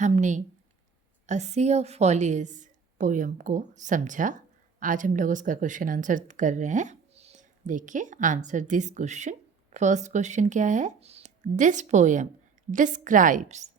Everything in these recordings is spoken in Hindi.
हमने अ सी ऑफ फॉलियर्स पोयम को समझा। आज हम लोग उसका क्वेश्चन आंसर कर रहे हैं। देखिए, answer this question. First question क्या है? This poem describes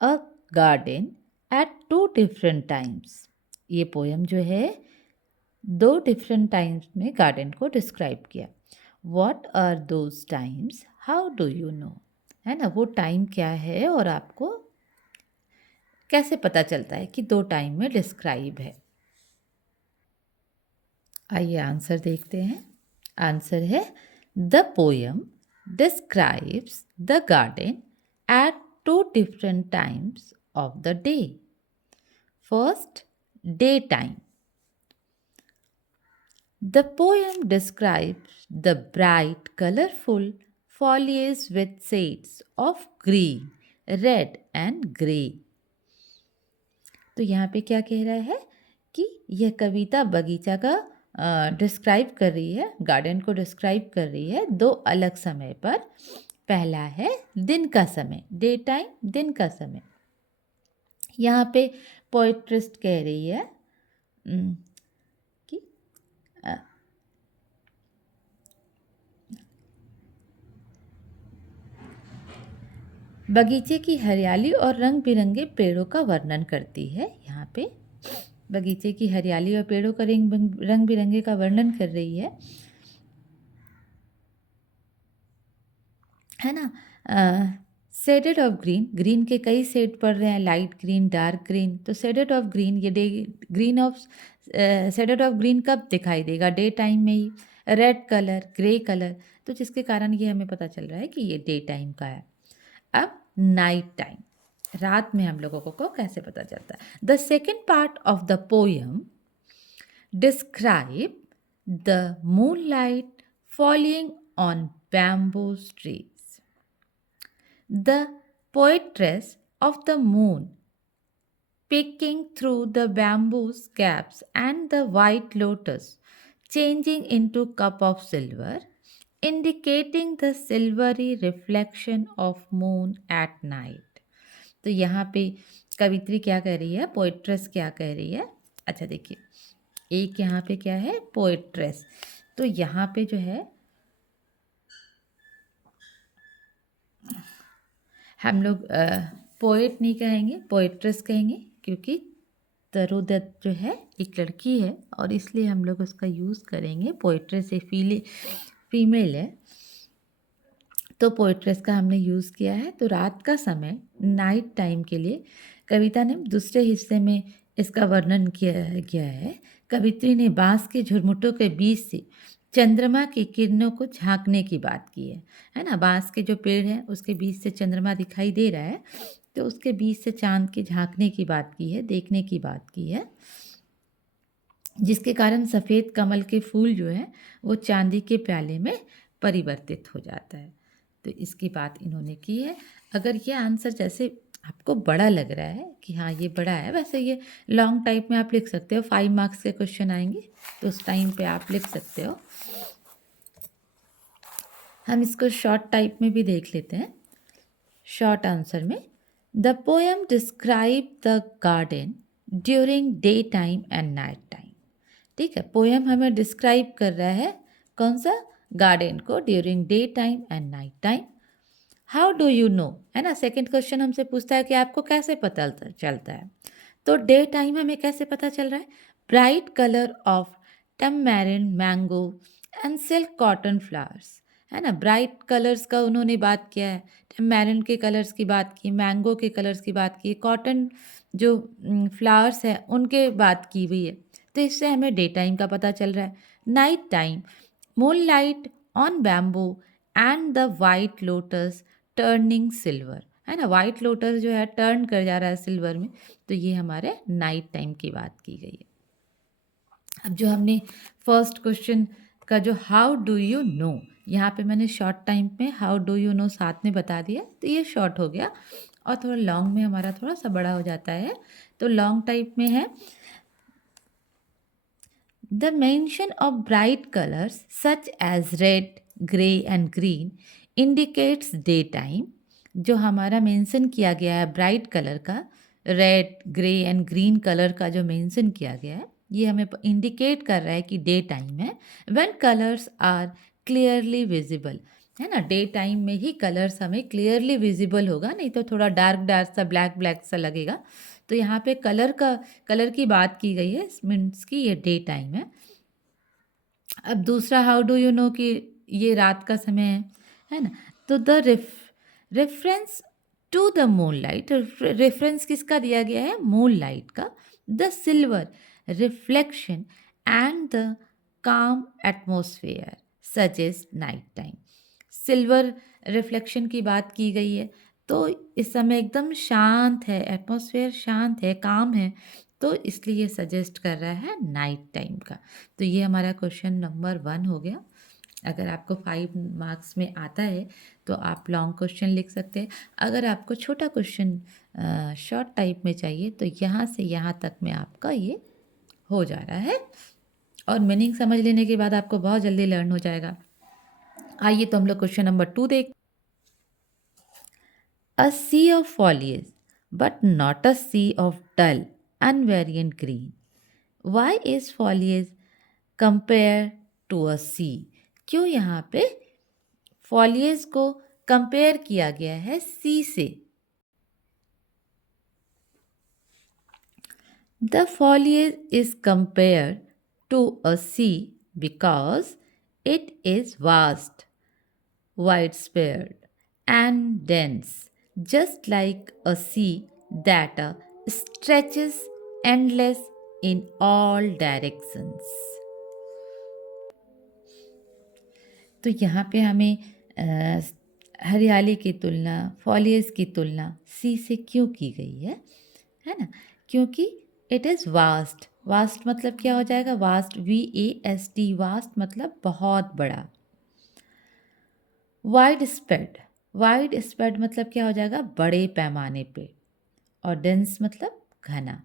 a garden at 2 different times. ये पोयम जो है 2 डिफरेंट टाइम्स में गार्डन को डिस्क्राइब किया। What are those times? How do you know? है ना, वो टाइम क्या है और आपको कैसे पता चलता है कि 2 टाइम में डिस्क्राइब है? आइए आंसर देखते हैं। आंसर है the poem describes the garden at 2 different times of the day. First, day time. The poem describes the bright, colorful foliage with shades of green, red and grey. तो यहाँ पे क्या कह रहा है कि यह कविता बगीचा का डिस्क्राइब कर रही है, गार्डन को डिस्क्राइब कर रही है 2 अलग समय पर। पहला है दिन का समय, डे टाइम, दिन का समय। यहाँ पे पोएट्रिस्ट कह रही है कि बगीचे की हरियाली और रंग बिरंगे पेड़ों का वर्णन करती है। यहाँ पे बगीचे की हरियाली और पेड़ों का रंग बिरंगे का वर्णन कर रही है ना। शेडेड ऑफ ग्रीन, ग्रीन के कई शेड पड़ रहे हैं, लाइट ग्रीन, डार्क ग्रीन। तो शेडेड ऑफ ग्रीन, ये day green of shaded of green कब दिखाई देगा? डे टाइम में ही। रेड कलर, ग्रे कलर, तो जिसके कारण ये हमें पता चल रहा है कि ये डे टाइम का है। अब नाइट टाइम, रात में हम लोगों को कैसे पता चलता है? The second part of the poem describe the moonlight falling on bamboo trees. The poetress of the moon peeking through the bamboo gaps and the white lotus changing into cup of silver, indicating the silvery reflection of moon at night. तो यहाँ पे कवित्री क्या कह रही है, पोएट्रेस क्या कह रही है? अच्छा देखिए, एक यहाँ पे क्या है, पोएट्रेस। तो यहाँ पे जो है हम लोग पोएट नहीं कहेंगे, पोएट्रेस कहेंगे, क्योंकि तरुदत्त जो है एक लड़की है और इसलिए हम लोग उसका यूज़ करेंगे। पोएट्रेस एक फीमेल है, तो पोएट्रेस का हमने यूज़ किया है। तो रात का समय, नाइट टाइम के लिए कविता ने दूसरे हिस्से में इसका वर्णन किया गया है। कवित्री ने बांस के झुरमुटों के बीच से चंद्रमा की किरणों को झांकने की बात की है ना। बांस के जो पेड़ हैं उसके बीच से चंद्रमा दिखाई दे रहा है, तो उसके बीच से चांद के झांकने की बात की है, देखने की बात की है, जिसके कारण सफ़ेद कमल के फूल जो है वो चांदी के प्याले में परिवर्तित हो जाता है। तो इसकी बात इन्होंने की है। अगर ये आंसर जैसे आपको बड़ा लग रहा है कि हाँ ये बड़ा है, वैसे ये लॉन्ग टाइप में आप लिख सकते हो। 5 मार्क्स के क्वेश्चन आएंगे तो उस टाइम पे आप लिख सकते हो। हम इसको शॉर्ट टाइप में भी देख लेते हैं। शॉर्ट आंसर में the poem describe the garden during day time and night time. ठीक है, पोएम हमें डिस्क्राइब कर रहा है कौन सा? गार्डन को, during day time and night time. How do you know, है ना। सेकंड क्वेश्चन हमसे पूछता है कि आपको कैसे पता चलता है। तो डे टाइम हमें कैसे पता चल रहा है? Bright colour of tamarind, mango and silk cotton flowers, है ना। ब्राइट कलर्स का उन्होंने बात किया है, टमैरिंड के कलर्स की बात की, मैंगो के कलर्स की बात की, कॉटन जो फ्लावर्स है उनके बात की हुई है। तो इससे हमें डे टाइम का पता चल रहा है। Night time, moon light on bamboo and the white lotus turning silver, है ना। वाइट लोटस जो है टर्न कर जा रहा है सिल्वर में, तो ये हमारे नाइट टाइम की बात की गई है। अब जो हमने फर्स्ट क्वेश्चन का जो हाउ डू यू नो, यहाँ पे मैंने शॉर्ट टाइम में हाउ डू यू नो साथ में बता दिया, तो ये शॉर्ट हो गया। और थोड़ा लॉन्ग में हमारा थोड़ा सा बड़ा हो जाता है। तो लॉन्ग टाइप में है the mention of bright colours such as red, grey and green indicates day time. जो हमारा मेंशन किया गया है ब्राइट कलर का, red, grey and green colour का जो मेंशन किया गया है, ये हमें इंडिकेट कर रहा है कि डे टाइम है। When colours are clearly visible, है ना, डे टाइम में ही कलर्स हमें क्लियरली विजिबल होगा, नहीं तो थोड़ा डार्क डार्क सा, ब्लैक ब्लैक सा लगेगा। तो यहाँ पे कलर की बात की गई है, मीन्स कि ये डे टाइम है। अब दूसरा, हाउ डू यू नो कि ये रात का समय है ना? तो the reference to the moon light, reference किसका दिया गया है? मून लाइट का। The silver reflection and the calm atmosphere suggest night time. Silver reflection की बात की गई है, तो इस समय एकदम शांत है, एटमॉस्फेयर शांत है, काम है, तो इसलिए ये सजेस्ट कर रहा है नाइट टाइम का। तो ये हमारा क्वेश्चन नंबर 1 हो गया। अगर आपको 5 मार्क्स में आता है तो आप लॉन्ग क्वेश्चन लिख सकते हैं। अगर आपको छोटा क्वेश्चन शॉर्ट टाइप में चाहिए तो यहाँ से यहाँ तक में आपका ये हो जा रहा है, और मीनिंग समझ लेने के बाद आपको बहुत जल्दी लर्न हो जाएगा। आइए तो हम लोग क्वेश्चन नंबर 2 देख। A sea of foliage, but not a sea of dull, unvariant green. Why is foliage compared to a sea? क्यों यहाँ पे foliage को कंपेयर किया गया है sea से? The foliage is compared to a sea because it is vast, widespread, and dense, just like a sea that stretches endless in all directions. तो यहाँ पे हमें हरियाली की तुलना, फॉलियस की तुलना सी से क्यों की गई है ना? क्योंकि इट इज़ वास्ट। वास्ट मतलब क्या हो जाएगा? वास्ट, VAST, वास्ट मतलब बहुत बड़ा। वाइड स्प्रेड, वाइड स्प्रेड मतलब क्या हो जाएगा? बड़े पैमाने पे। और डेंस मतलब घना।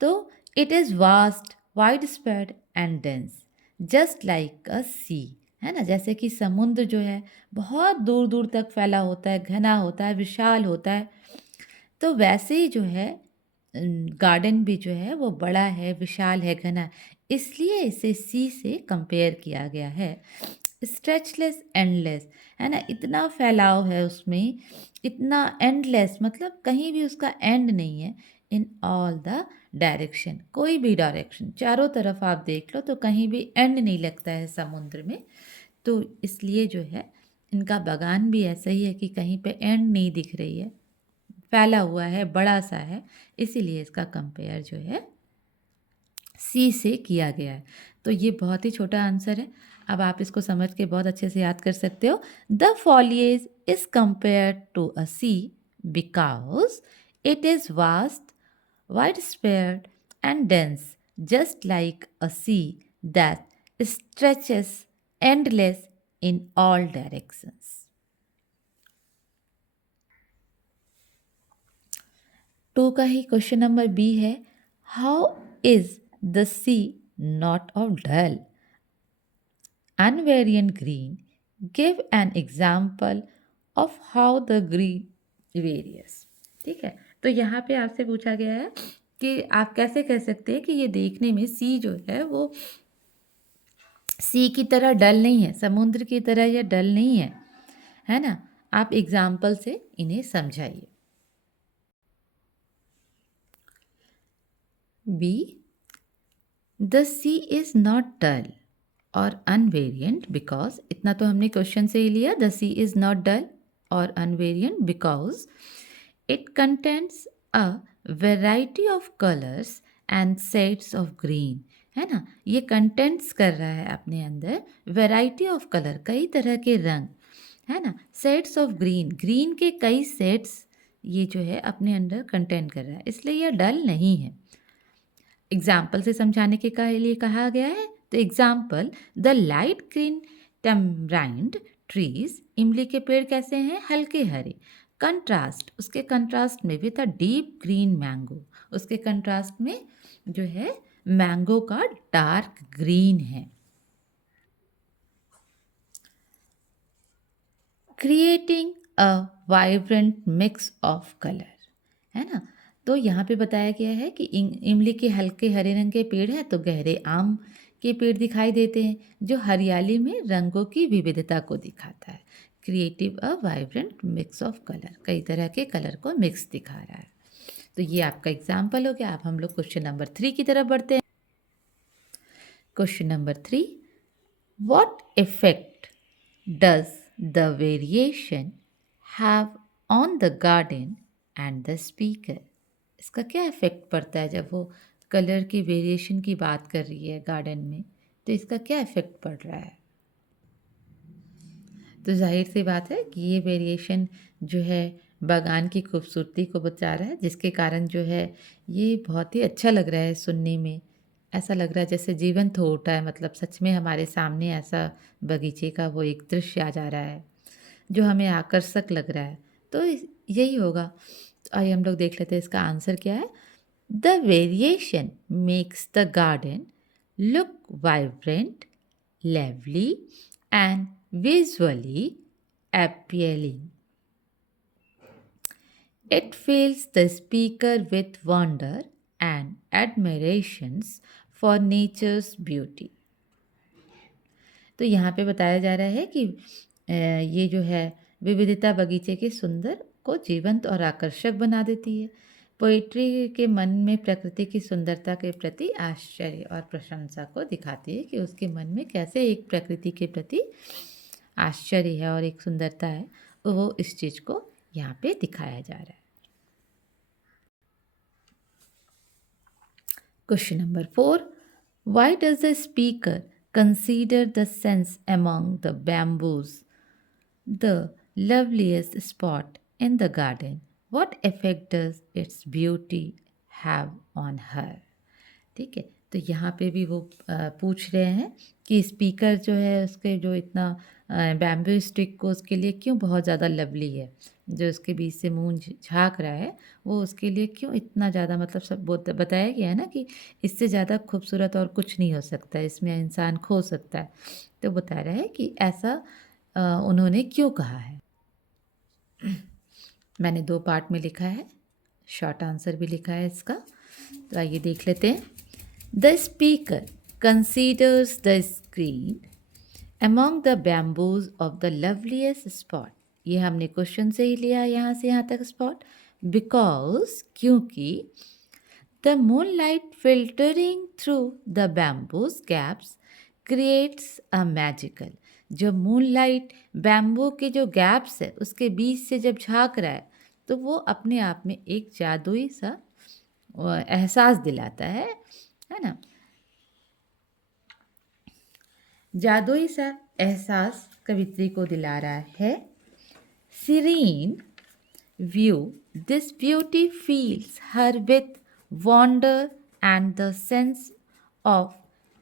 तो it is vast, wide spread and dense, just like a sea, है ना? जैसे कि समुद्र जो है बहुत दूर दूर तक फैला होता है, घना होता है, विशाल होता है, तो वैसे ही जो है गार्डन भी जो है वो बड़ा है, विशाल है, घना, इसलिए इसे सी से कंपेयर किया गया है। स्ट्रेचलेस, एंडलेस, है ना? इतना फैलाव है उसमें, इतना एंडलेस मतलब कहीं भी उसका एंड नहीं है। इन ऑल द डायरेक्शन, कोई भी डायरेक्शन, चारों तरफ आप देख लो तो कहीं भी एंड नहीं लगता है समुद्र में। तो इसलिए जो है इनका बगान भी ऐसा ही है कि कहीं पे एंड नहीं दिख रही है, फैला हुआ है, बड़ा सा है, इसीलिए इसका कंपेयर जो है सी से किया गया है। तो ये बहुत ही छोटा आंसर है, अब आप इसको समझ के बहुत अच्छे से याद कर सकते हो। The foliage is compare to a sea because it is vast, wide spread and dense, just like a sea that stretches endless in all directions. 2 का ही क्वेश्चन नंबर बी है, how is the sea not of dull, unvariant green? Give an example of how the green varies. ठीक है, तो यहाँ पे आपसे पूछा गया है कि आप कैसे कह सकते हैं कि ये देखने में सी जो है वो सी की तरह डल नहीं है, समुद्र की तरह ये डल नहीं है ना? आप एग्जाम्पल से इन्हें समझाइए। B, the sea is not dull और अनवेरियंट बिकॉज, इतना तो हमने क्वेश्चन से ही लिया, the sea is not dull और unvarying because it contains a variety of colours and shades of green, है ना? ये कंटेंट्स कर रहा है अपने अंदर वेराइटी ऑफ कलर, कई तरह के रंग, है ना? शेड्स ऑफ ग्रीन, ग्रीन के कई शेड्स ये जो है अपने अंदर कंटेंट कर रहा है, इसलिए यह डल नहीं है। एग्जाम्पल से समझाने के लिए कहा गया है, तो example, the light green tamarind trees, इमली के पेड़ कैसे हैं? हल्के हरे। कंट्रास्ट, उसके कंट्रास्ट में with a deep green mango, उसके कंट्रास्ट में जो है मैंगो का डार्क ग्रीन है। Creating a vibrant mix of colour, है ना? तो यहाँ पे बताया गया है कि इमली के हल्के हरे रंग के पेड़ हैं तो गहरे आम के पेड़ दिखाई देते हैं जो हरियाली में रंगों की विविधता को दिखाता है। Creative a vibrant mix of colour, कई तरह के कलर को मिक्स दिखा रहा है। तो ये आपका एग्जाम्पल हो गया। अब हम लोग क्वेश्चन नंबर 3 की तरफ बढ़ते हैं। Question number 3, what effect does the variation have on the garden and the speaker? इसका क्या इफेक्ट पड़ता है जब वो कलर की वेरिएशन की बात कर रही है गार्डन में, तो इसका क्या इफेक्ट पड़ रहा है? तो जाहिर सी बात है कि ये वेरिएशन जो है बागान की खूबसूरती को बचा रहा है, जिसके कारण जो है ये बहुत ही अच्छा लग रहा है सुनने में। ऐसा लग रहा है जैसे जीवंत हो उठा है, मतलब सच में हमारे सामने ऐसा बगीचे का वो एक दृश्य आ जा रहा है जो हमें आकर्षक लग रहा है। तो यही होगा। तो आइए हम लोग देख लेते हैं इसका आंसर क्या है। The variation makes the garden look vibrant, lively, and visually appealing. It fills the speaker with wonder and admirations for nature's beauty. तो यहाँ पे बताया जा रहा है कि ये जो है विविधता बगीचे के सुंदर को जीवंत और आकर्षक बना देती है। पोइट्री के मन में प्रकृति की सुंदरता के प्रति आश्चर्य और प्रशंसा को दिखाती है कि उसके मन में कैसे एक प्रकृति के प्रति आश्चर्य है और एक सुंदरता है, वो इस चीज़ को यहाँ पे दिखाया जा रहा है। Question number 4, why does the speaker consider the scents among the bamboos the loveliest spot in the garden? What effect does its beauty have on her? ठीक है, तो यहाँ पे भी वो पूछ रहे हैं कि स्पीकर जो है उसके जो इतना बैम्बू स्टिक को उसके लिए क्यों बहुत ज़्यादा लवली है, जो उसके बीच से मुंह झाँक रहा है वो उसके लिए क्यों इतना ज़्यादा, मतलब सब बताया गया है ना कि इससे ज़्यादा खूबसूरत और कुछ नहीं हो सकता है, इसमें इंसान खो सकता है। तो बता रहा है कि ऐसा उन्होंने क्यों कहा है। मैंने 2 पार्ट में लिखा है, शॉर्ट आंसर भी लिखा है इसका। तो आइए देख लेते हैं। The speaker considers the screen among the bamboos of the loveliest spot, ये हमने क्वेश्चन से ही लिया यहाँ से यहाँ तक स्पॉट, बिकॉज क्योंकि the moonlight filtering through the bamboos gaps creates a magical, जो मूनलाइट बैम्बू के जो गैप्स है उसके बीच से जब झाँक रहा है तो वो अपने आप में एक जादुई सा एहसास दिलाता है ना, जादुई सा एहसास कवित्री को दिला रहा है। Serene view this beauty fills her with wonder and the sense of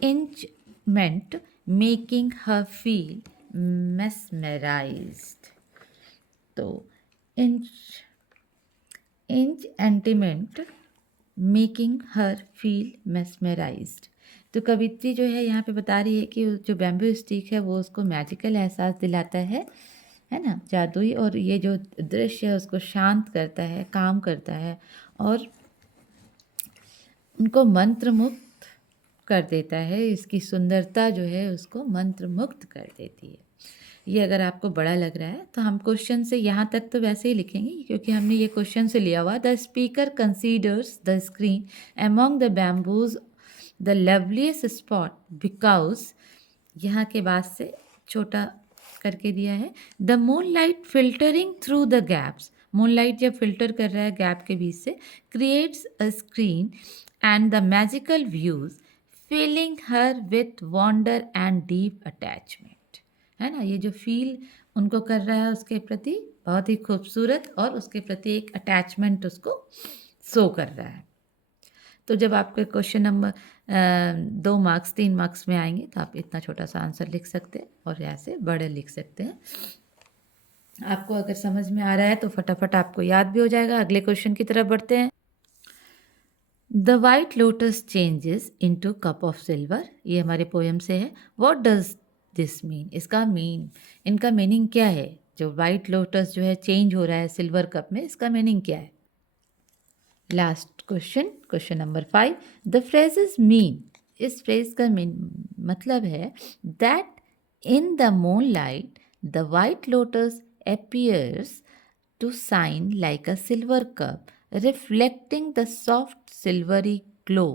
enchantment making her feel mesmerised. तो enchantment making her feel mesmerised, तो कवित्री जो है यहाँ पे बता रही है कि जो बैम्बू स्टिक है वो उसको मैजिकल एहसास दिलाता है ना, जादुई, और ये जो दृश्य है उसको शांत करता है, काम करता है और उनको मंत्रमुग्ध कर देता है। इसकी सुंदरता जो है उसको मंत्रमुग्ध कर देती है। ये अगर आपको बड़ा लग रहा है तो हम क्वेश्चन से यहाँ तक तो वैसे ही लिखेंगे क्योंकि हमने ये क्वेश्चन से लिया हुआ। The speaker considers the screen among the bamboos the loveliest spot because, यहाँ के बाद से छोटा करके दिया है, the moon light filtering through the gaps, moonlight जब फिल्टर कर रहा है गैप के बीच से, creates a screen and the magical views filling her with wonder and deep attachment, है ना। ये जो फील उनको कर रहा है उसके प्रति बहुत ही खूबसूरत और उसके प्रति एक अटैचमेंट उसको शो कर रहा है। तो जब आपके क्वेश्चन नंबर 2 मार्क्स 3 मार्क्स में आएंगे तो आप इतना छोटा सा आंसर लिख सकते हैं और ऐसे बड़े लिख सकते हैं। आपको अगर समझ में आ रहा है तो फटाफट आपको याद भी हो जाएगा। अगले क्वेश्चन की तरफ बढ़ते हैं। The white lotus changes into cup of silver, ये हमारे पोएम से है। व्हाट डज दिस मीन, इसका इनका मीनिंग क्या है। जो वाइट लोटस जो है चेंज हो रहा है सिल्वर कप में, इसका मीनिंग क्या है। Last question, question number 5, the phrases mean, इस फ्रेज का मतलब है that in the moon light the white lotus appears to shine like a silver cup, reflecting the soft silvery glow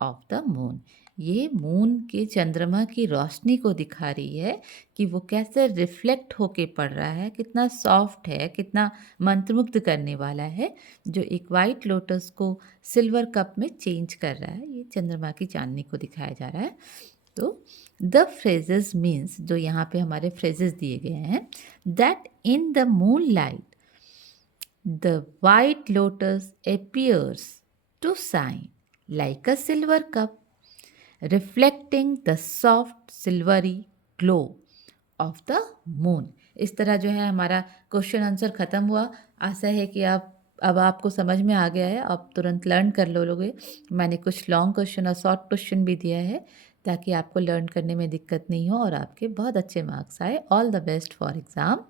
of the moon. ये मून के चंद्रमा की रोशनी को दिखा रही है कि वो कैसे रिफ्लेक्ट होके पड़ रहा है, कितना सॉफ्ट है, कितना मंत्रमुग्ध करने वाला है, जो एक वाइट लोटस को सिल्वर कप में चेंज कर रहा है। ये चंद्रमा की चांदनी को दिखाया जा रहा है। तो द फ्रेजेस मीन्स, जो यहाँ पे हमारे फ्रेजेस दिए गए हैं, that in the moon light the white lotus appears to shine like a silver cup, reflecting the soft silvery glow of the moon. इस तरह जो है हमारा क्वेश्चन आंसर ख़त्म हुआ। आशा है कि अब आपको समझ में आ गया है, आप तुरंत लर्न कर लोगे। मैंने कुछ लॉन्ग क्वेश्चन और शॉर्ट क्वेश्चन भी दिया है ताकि आपको लर्न करने में दिक्कत नहीं हो और आपके बहुत अच्छे मार्क्स आए। All the best for exam.